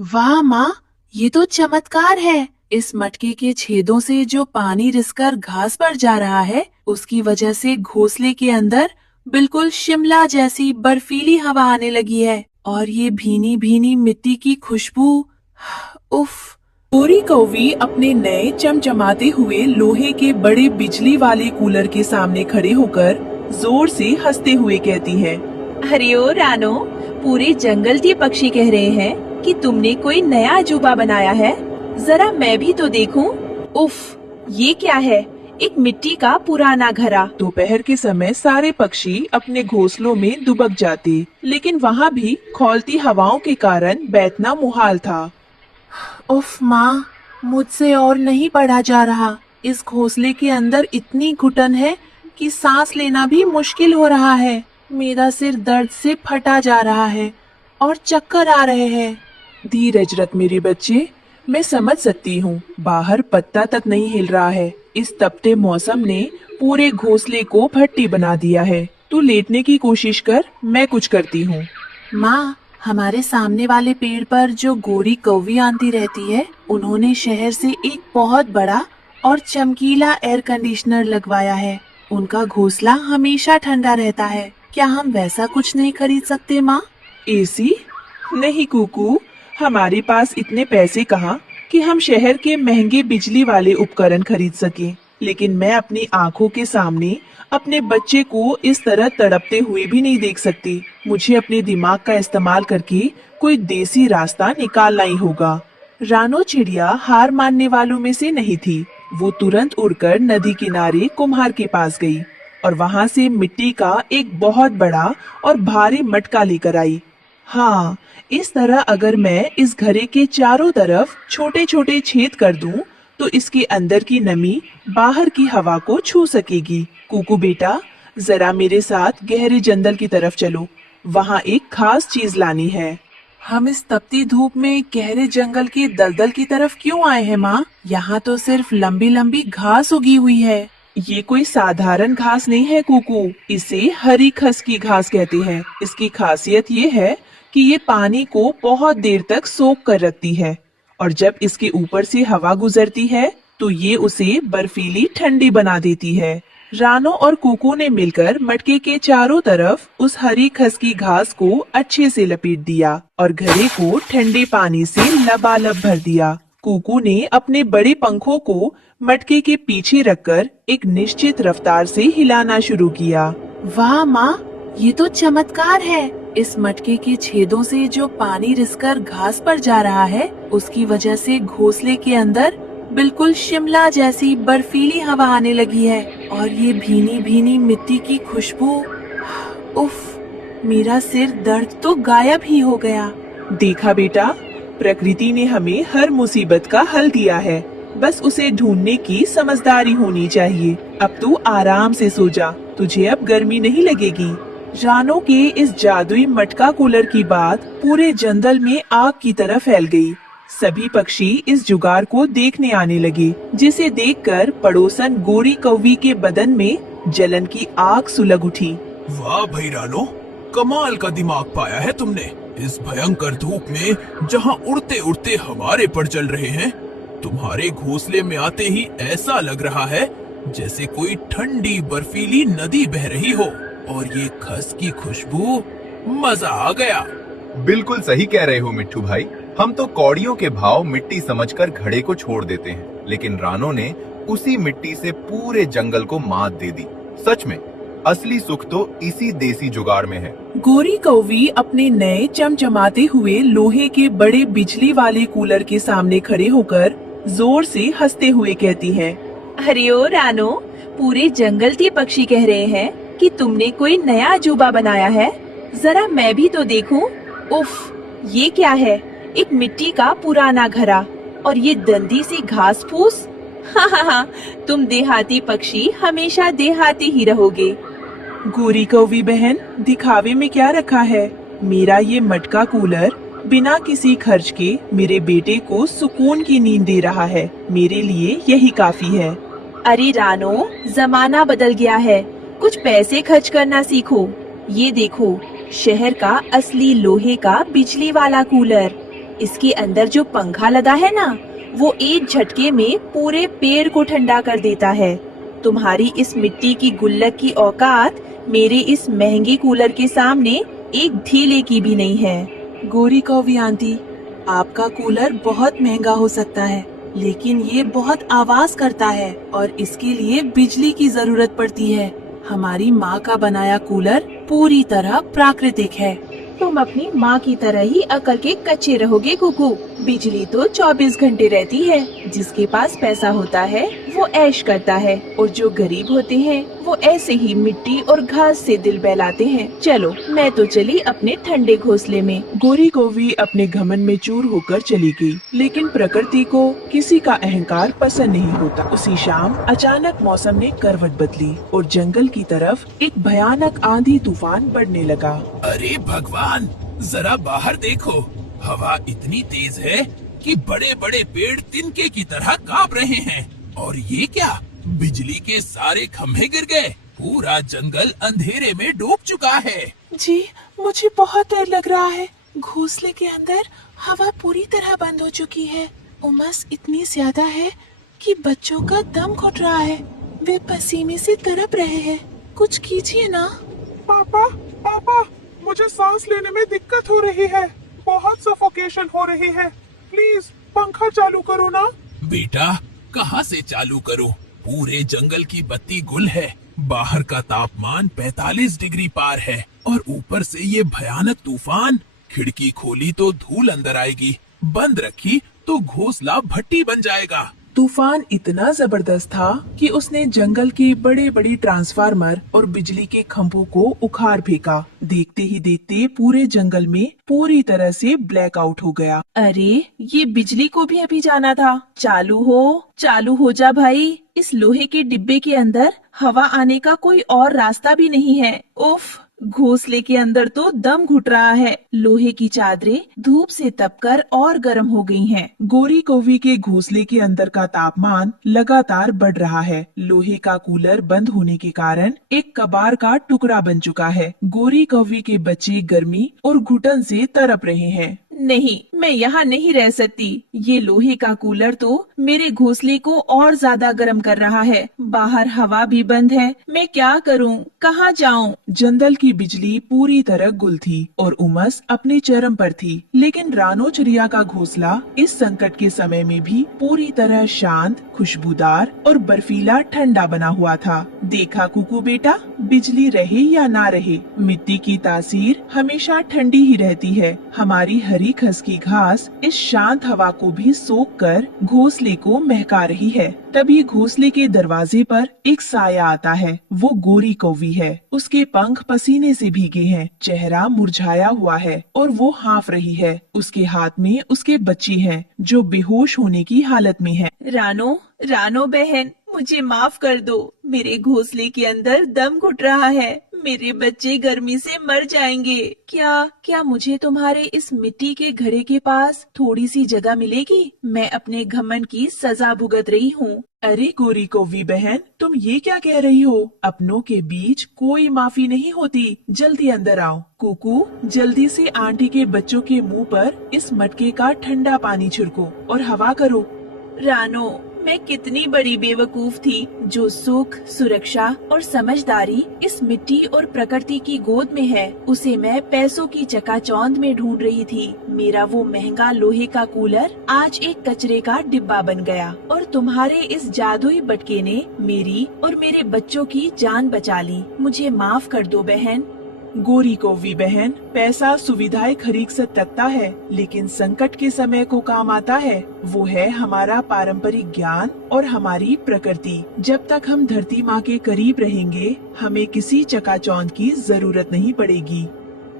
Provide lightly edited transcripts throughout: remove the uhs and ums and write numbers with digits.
वाह माँ, ये तो चमत्कार है। इस मटके के छेदों से जो पानी रिसकर घास पर जा रहा है, उसकी वजह से घोंसले के अंदर बिल्कुल शिमला जैसी बर्फीली हवा आने लगी है। और ये भीनी भीनी मिट्टी की खुशबू, उफ। गोरी कौवी अपने नए चमचमाते हुए लोहे के बड़े बिजली वाले कूलर के सामने खड़े होकर जोर से हंसते हुए कहती है। अरे ओ रानो, पूरे जंगल के पक्षी कह रहे हैं कि तुमने कोई नया अजूबा बनाया है। जरा मैं भी तो देखूं। उफ, ये क्या है? एक मिट्टी का पुराना घड़ा। दोपहर के समय सारे पक्षी अपने घोंसलों में दुबक जाते, लेकिन वहाँ भी खौलती हवाओं के कारण बैठना मुहाल था। उफ माँ, मुझसे और नहीं पढ़ा जा रहा। इस घोंसले के अंदर इतनी घुटन है कि सांस लेना भी मुश्किल हो रहा है। मेरा सिर दर्द से फटा जा रहा है और चक्कर आ रहे हैं। धीरज रख मेरे बच्चे, मैं समझ सकती हूँ। बाहर पत्ता तक नहीं हिल रहा है। इस तपते मौसम ने पूरे घोंसले को भट्टी बना दिया है। तू लेटने की कोशिश कर, मैं कुछ करती हूँ। माँ, हमारे सामने वाले पेड़ पर जो गोरी कौवी आती रहती है, उन्होंने शहर से एक बहुत बड़ा और चमकीला एयर कंडीशनर लगवाया है। उनका घोंसला हमेशा ठंडा रहता है। क्या हम वैसा कुछ नहीं खरीद सकते माँ? एसी? नहीं कुकू, हमारे पास इतने पैसे कहाँ कि हम शहर के महंगे बिजली वाले उपकरण खरीद सकें। लेकिन मैं अपनी आँखों के सामने अपने बच्चे को इस तरह तड़पते हुए भी नहीं देख सकती। मुझे अपने दिमाग का इस्तेमाल करके कोई देसी रास्ता निकालना ही होगा। रानो चिड़िया हार मानने वालों में से नहीं थी। वो तुरंत उड़कर नदी किनारे कुम्हार के पास गई और वहाँ से मिट्टी का एक बहुत बड़ा और भारी मटका लेकर आई। हाँ, इस तरह अगर मैं इस घड़े के चारों तरफ छोटे छोटे छेद कर दूं, तो इसके अंदर की नमी बाहर की हवा को छू सकेगी। कुकू बेटा, जरा मेरे साथ गहरे जंगल की तरफ चलो। वहाँ एक खास चीज लानी है। हम इस तपती धूप में गहरे जंगल के दलदल की तरफ क्यों आए हैं माँ? यहाँ तो सिर्फ लंबी लंबी घास उगी हुई है। ये कोई साधारण घास नहीं है कुकू, इसे हरी खस की घास कहते हैं। इसकी खासियत ये है कि ये पानी को बहुत देर तक सोख कर रखती है और जब इसके ऊपर से हवा गुजरती है तो ये उसे बर्फीली ठंडी बना देती है। रानो और कुकू ने मिलकर मटके के चारों तरफ उस हरी खस की घास को अच्छे से लपेट दिया और घड़े को ठंडे पानी से लबालब भर दिया। कुकू ने अपने बड़े पंखों को मटके के पीछे रखकर एक निश्चित रफ्तार से हिलाना शुरू किया। वाह माँ, ये तो चमत्कार है। इस मटके के छेदों से जो पानी रिसकर घास पर जा रहा है, उसकी वजह से घोंसले के अंदर बिल्कुल शिमला जैसी बर्फीली हवा आने लगी है। और ये भीनी भीनी मिट्टी की खुशबू, उफ, मेरा सिर दर्द तो गायब ही हो गया। देखा बेटा, प्रकृति ने हमें हर मुसीबत का हल दिया है। बस उसे ढूंढने की समझदारी होनी चाहिए। अब तू आराम से सो जा, तुझे अब गर्मी नहीं लगेगी। रानो के इस जादुई मटका कूलर की बात पूरे जंगल में आग की तरह फैल गई। सभी पक्षी इस जुगाड़ को देखने आने लगे, जिसे देखकर पड़ोसन गोरी कौवी के बदन में जलन की आग सुलग उठी। वाह भाई रानो, कमाल का दिमाग पाया है तुमने। इस भयंकर धूप में जहाँ उड़ते उड़ते हमारे पर चल रहे हैं, तुम्हारे घोंसले में आते ही ऐसा लग रहा है जैसे कोई ठंडी बर्फीली नदी बह रही हो। और ये खस की खुशबू, मजा आ गया। बिल्कुल सही कह रहे हो मिट्ठू भाई। हम तो कौड़ियों के भाव मिट्टी समझकर घड़े को छोड़ देते हैं, लेकिन रानो ने उसी मिट्टी से पूरे जंगल को मात दे दी। सच में असली सुख तो इसी देसी जुगाड़ में है। गोरी कौवी अपने नए चमचमाते हुए लोहे के बड़े बिजली वाले कूलर के सामने खड़े होकर जोर से हंसते हुए कहती है। अरे ओ रानो, पूरे जंगल के पक्षी कह रहे हैं कि तुमने कोई नया अजूबा बनाया है। जरा मैं भी तो देखूं। उफ, ये क्या है? एक मिट्टी का पुराना घड़ा और ये दंदी सी घास फूस। हाँ, तुम देहाती पक्षी हमेशा देहाती ही रहोगे। गोरी कौवी बहन, दिखावे में क्या रखा है? मेरा ये मटका कूलर बिना किसी खर्च के मेरे बेटे को सुकून की नींद दे रहा है। मेरे लिए यही काफी है। अरे रानो, जमाना बदल गया है, कुछ पैसे खर्च करना सीखो। ये देखो, शहर का असली लोहे का बिजली वाला कूलर। इसके अंदर जो पंखा लगा है ना, वो एक झटके में पूरे पेड़ को ठंडा कर देता है। तुम्हारी इस मिट्टी की गुल्लक की औकात मेरे इस महंगे कूलर के सामने एक धीले की भी नहीं है। गोरी कौवी आंटी, आपका कूलर बहुत महंगा हो सकता है, लेकिन ये बहुत आवाज करता है और इसके लिए बिजली की जरूरत पड़ती है। हमारी माँ का बनाया कूलर पूरी तरह प्राकृतिक है। तुम अपनी माँ की तरह ही अकल के कच्चे रहोगे कुकू। बिजली तो 24 घंटे रहती है। जिसके पास पैसा होता है वो ऐश करता है, और जो गरीब होते हैं वो ऐसे ही मिट्टी और घास से दिल बहलाते हैं। चलो, मैं तो चली अपने ठंडे घोंसले में। गोरी कौवी अपने घमंड में चूर होकर चली गई, लेकिन प्रकृति को किसी का अहंकार पसंद नहीं होता। उसी शाम अचानक मौसम ने करवट बदली और जंगल की तरफ एक भयानक आंधी तूफान बढ़ने लगा। अरे भगवान, जरा बाहर देखो। हवा इतनी तेज है कि बड़े बड़े पेड़ तिनके की तरह कांप रहे हैं। और ये क्या, बिजली के सारे खंभे गिर गए। पूरा जंगल अंधेरे में डूब चुका है। जी, मुझे बहुत डर लग रहा है। घोंसले के अंदर हवा पूरी तरह बंद हो चुकी है। उमस इतनी ज्यादा है कि बच्चों का दम घुट रहा है। वे पसीने से तड़प रहे हैं। कुछ कीजिए ना। पापा, पापा, मुझे सांस लेने में दिक्कत हो रही है। बहुत सफोकेशन हो रही है। प्लीज पंखा चालू करो ना। बेटा, कहाँ से चालू करूं? पूरे जंगल की बत्ती गुल है। बाहर का तापमान 45 डिग्री पार है और ऊपर से ये भयानक तूफान। खिड़की खोली तो धूल अंदर आएगी, बंद रखी तो घोंसला भट्टी बन जाएगा। तूफान इतना जबरदस्त था कि उसने जंगल के बड़े बड़े ट्रांसफार्मर और बिजली के खंभों को उखाड़ फेंका। देखते ही देखते पूरे जंगल में पूरी तरह से ब्लैकआउट हो गया। अरे, ये बिजली को भी अभी जाना था। चालू हो जा भाई। इस लोहे के डिब्बे के अंदर हवा आने का कोई और रास्ता भी नहीं है। उफ, घोंसले के अंदर तो दम घुट रहा है। लोहे की चादरें धूप से तपकर और गर्म हो गई हैं। गोरी कौवी के घोंसले के अंदर का तापमान लगातार बढ़ रहा है। लोहे का कूलर बंद होने के कारण एक कबाड़ का टुकड़ा बन चुका है। गोरी कौवी के बच्चे गर्मी और घुटन से तड़प रहे हैं। नहीं, मैं यहाँ नहीं रह सकती। ये लोहे का कूलर तो मेरे घोंसले को और ज्यादा गर्म कर रहा है। बाहर हवा भी बंद है। मैं क्या करूँ, कहाँ जाऊँ? जंगल की बिजली पूरी तरह गुल थी और उमस अपने चरम पर थी, लेकिन रानो चिड़िया का घोंसला इस संकट के समय में भी पूरी तरह शांत, खुशबूदार और बर्फीला ठंडा बना हुआ था। देखा कुकू बेटा, बिजली रहे या ना रहे, मिट्टी की तासीर हमेशा ठंडी ही रहती है। हमारी हरी खसकी घास इस शांत हवा को भी सोख कर घोंसले को महका रही है। तभी घोंसले के दरवाजे पर एक साया आता है। वो गोरी कौवी है। उसके पंख पसीने से भीगे हैं, चेहरा मुरझाया हुआ है और वो हाँफ रही है। उसके हाथ में उसके बच्ची है जो बेहोश होने की हालत में है। रानो बहन, मुझे माफ कर दो। मेरे घोंसले के अंदर दम घुट रहा है। मेरे बच्चे गर्मी से मर जाएंगे। क्या मुझे तुम्हारे इस मिट्टी के घड़े के पास थोड़ी सी जगह मिलेगी? मैं अपने घमंड की सजा भुगत रही हूँ। अरे गोरी कौवी बहन, तुम ये क्या कह रही हो? अपनों के बीच कोई माफी नहीं होती। जल्दी अंदर आओ। कुकू, जल्दी से आंटी के बच्चों के मुंह पर इस मटके का ठंडा पानी छिड़को और हवा करो। रानो, मैं कितनी बड़ी बेवकूफ थी जो सुख, सुरक्षा और समझदारी इस मिट्टी और प्रकृति की गोद में है, उसे मैं पैसों की चकाचौंध में ढूंढ रही थी। मेरा वो महंगा लोहे का कूलर आज एक कचरे का डिब्बा बन गया और तुम्हारे इस जादुई बटके ने मेरी और मेरे बच्चों की जान बचा ली। मुझे माफ कर दो बहन। गोरी कौवी बहन, पैसा सुविधाएं खरीद सकता है, लेकिन संकट के समय को काम आता है। वो है हमारा पारंपरिक ज्ञान और हमारी प्रकृति। जब तक हम धरती माँ के करीब रहेंगे, हमें किसी चकाचौंध की जरूरत नहीं पड़ेगी।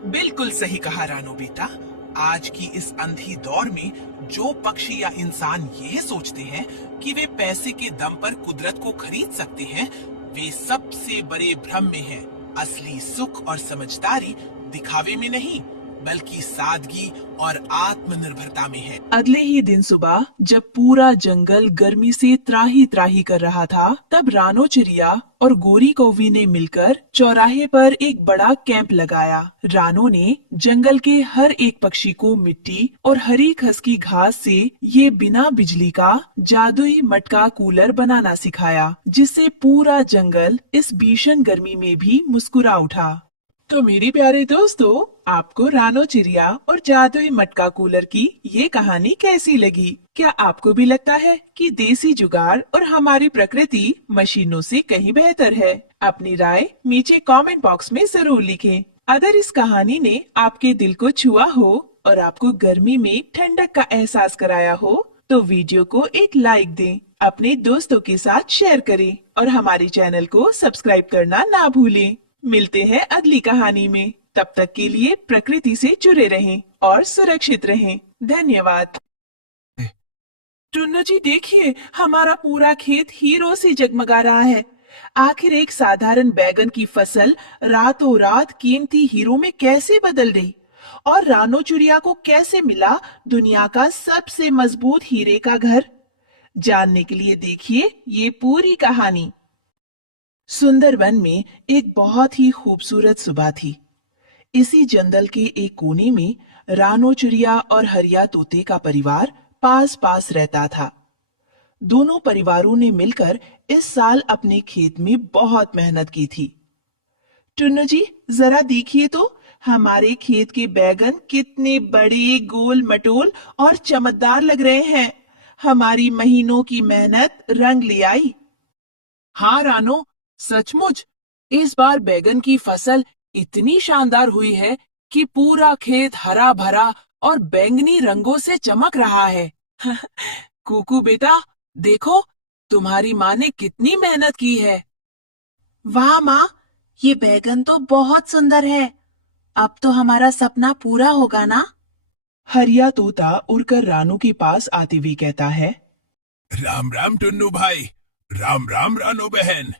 बिल्कुल सही कहा रानो बेटा। आज की इस अंधी दौर में जो पक्षी या इंसान ये सोचते हैं कि वे पैसे के दम पर कुदरत को खरीद सकते हैं, वे सबसे बड़े भ्रम में हैं। असली सुख और समझदारी दिखावे में नहीं, बल्कि सादगी और आत्मनिर्भरता में है। अगले ही दिन सुबह जब पूरा जंगल गर्मी से त्राही त्राही कर रहा था, तब रानो चिड़िया और गोरी कौवी ने मिलकर चौराहे पर एक बड़ा कैंप लगाया। रानो ने जंगल के हर एक पक्षी को मिट्टी और हरी खसकी घास से ये बिना बिजली का जादुई मटका कूलर बनाना सिखाया, जिससे पूरा जंगल इस भीषण गर्मी में भी मुस्कुरा उठा। तो मेरे प्यारे दोस्तों, आपको रानो चिड़िया और जादुई मटका कूलर की ये कहानी कैसी लगी? क्या आपको भी लगता है कि देसी जुगाड़ और हमारी प्रकृति मशीनों से कहीं बेहतर है? अपनी राय नीचे कमेंट बॉक्स में जरूर लिखें। अगर इस कहानी ने आपके दिल को छुआ हो और आपको गर्मी में ठंडक का एहसास कराया हो, तो वीडियो को एक लाइक दें, अपने दोस्तों के साथ शेयर करें और हमारे चैनल को सब्सक्राइब करना ना भूलें। मिलते हैं अगली कहानी में। तब तक के लिए प्रकृति से जुड़े रहें और सुरक्षित रहें। धन्यवाद। टुन्नू जी देखिए, हमारा पूरा खेत हीरो से जगमगा रहा है। आखिर एक साधारण बैगन की फसल रातों रात कीमती हीरो में कैसे बदल गई और रानो चिड़िया को कैसे मिला दुनिया का सबसे मजबूत हीरे का घर? जानने के लिए देखिए ये पूरी कहानी। सुंदरवन में एक बहुत ही खूबसूरत सुबह थी। इसी जंगल के एक कोने में रानो चिड़िया और हरिया तोते का परिवार पास पास रहता था। दोनों परिवारों ने मिलकर इस साल अपने खेत में बहुत मेहनत की थी। टुन्नू जी जरा देखिए तो, हमारे खेत के बैगन कितने बड़े, गोल मटोल और चमकदार लग रहे हैं। हमारी महीनों की मेहनत रंग ले आई। हाँ रानो, सचमुच इस बार बैगन की फसल इतनी शानदार हुई है कि पूरा खेत हरा भरा और बैंगनी रंगों से चमक रहा है। कुकू बेटा, देखो तुम्हारी माँ ने कितनी मेहनत की है। वाह माँ, ये बैगन तो बहुत सुंदर है। अब तो हमारा सपना पूरा होगा ना? हरिया तोता उड़कर रानू के पास आते हुए कहता है, राम राम टुन्नू भाई, राम राम रानो बहन।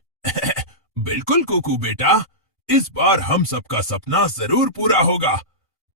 बिल्कुल कुकू बेटा, इस बार हम सबका सपना जरूर पूरा होगा।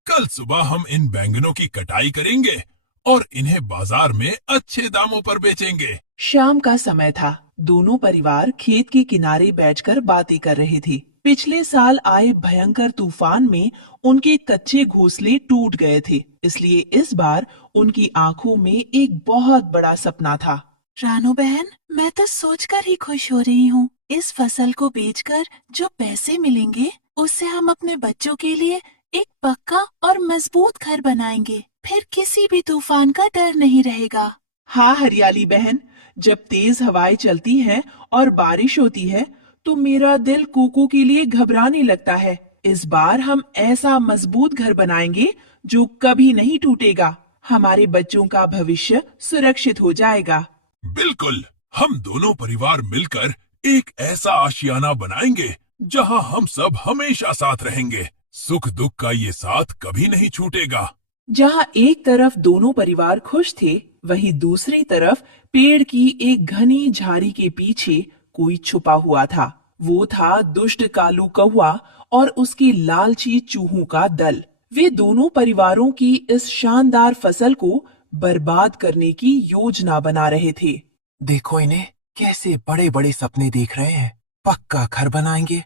कल सुबह हम इन बैंगनों की कटाई करेंगे और इन्हें बाजार में अच्छे दामों पर बेचेंगे। शाम का समय था। दोनों परिवार खेत के किनारे बैठकर बातें कर रहे थे। पिछले साल आए भयंकर तूफान में उनके कच्चे घोंसले टूट गए थे, इसलिए इस बार उनकी आंखों में एक बहुत बड़ा सपना था। रानो बहन, मैं तो सोचकर ही खुश हो रही हूँ। इस फसल को बेचकर जो पैसे मिलेंगे, उससे हम अपने बच्चों के लिए एक पक्का और मजबूत घर बनाएंगे। फिर किसी भी तूफान का डर नहीं रहेगा। हाँ हरियाली बहन, जब तेज हवाएं चलती हैं और बारिश होती है, तो मेरा दिल कुकू के लिए घबराने लगता है। इस बार हम ऐसा मजबूत घर बनाएंगे जो कभी नहीं टूटेगा। हमारे बच्चों का भविष्य सुरक्षित हो जाएगा। बिल्कुल, हम दोनों परिवार मिलकर एक ऐसा आशियाना बनाएंगे जहां हम सब हमेशा साथ रहेंगे। सुख दुख का ये साथ कभी नहीं छूटेगा। जहाँ एक तरफ दोनों परिवार खुश थे, वहीं दूसरी तरफ पेड़ की एक घनी झाड़ी के पीछे कोई छुपा हुआ था। वो था दुष्ट कालू कौवा और उसके लालची चूहों का दल। वे दोनों परिवारों की इस शानदार फसल को बर्बाद करने की योजना बना रहे थे। देखो इन्हें, कैसे बड़े बड़े सपने देख रहे हैं। पक्का घर बनाएंगे।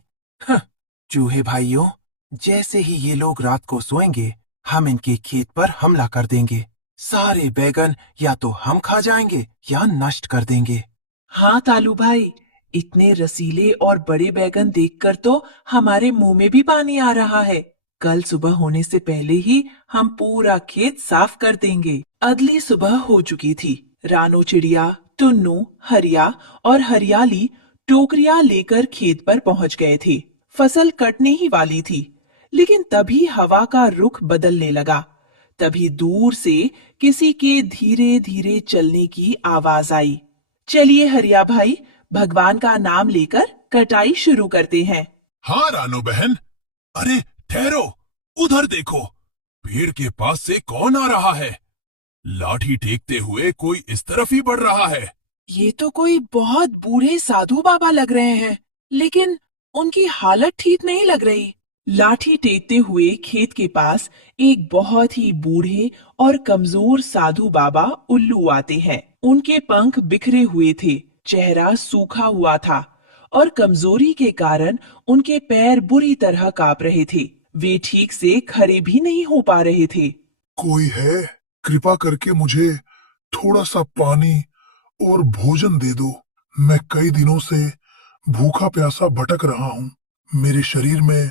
चूहे भाइयों, जैसे ही ये लोग रात को सोएंगे, हम इनके खेत पर हमला कर देंगे। सारे बैगन या तो हम खा जाएंगे या नष्ट कर देंगे। हाँ तालू भाई, इतने रसीले और बड़े बैगन देखकर तो हमारे मुंह में भी पानी आ रहा है। कल सुबह होने से पहले ही हम पूरा खेत साफ कर देंगे। अगली सुबह हो चुकी थी। रानो चिड़िया, टुन्नू, हरिया और हरियाली टोकरियां लेकर खेत पर पहुंच गए थे। फसल कटने ही वाली थी, लेकिन तभी हवा का रुख बदलने लगा। तभी दूर से किसी के धीरे धीरे चलने की आवाज आई। चलिए हरिया भाई, भगवान का नाम लेकर कटाई शुरू करते हैं। हाँ रानो बहन, अरे ठहरो, उधर देखो, पेड़ के पास से कौन आ रहा है? लाठी टेकते हुए कोई इस तरफ ही बढ़ रहा है। ये तो कोई बहुत बूढ़े साधु बाबा लग रहे हैं, लेकिन उनकी हालत ठीक नहीं लग रही। लाठी टेकते हुए खेत के पास एक बहुत ही बूढ़े और कमजोर साधु बाबा उल्लू आते हैं। उनके पंख बिखरे हुए थे, चेहरा सूखा हुआ था और कमजोरी के कारण उनके पैर बुरी तरह कांप रहे थे। वे ठीक से खड़े भी नहीं हो पा रहे थे। कोई है? कृपा करके मुझे थोड़ा सा पानी और भोजन दे दो। मैं कई दिनों से भूखा प्यासा भटक रहा हूँ। मेरे शरीर में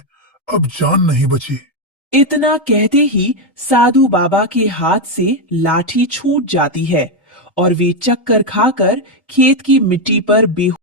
अब जान नहीं बची। इतना कहते ही साधु बाबा के हाथ से लाठी छूट जाती है और वे चक्कर खाकर खेत की मिट्टी पर बेहोश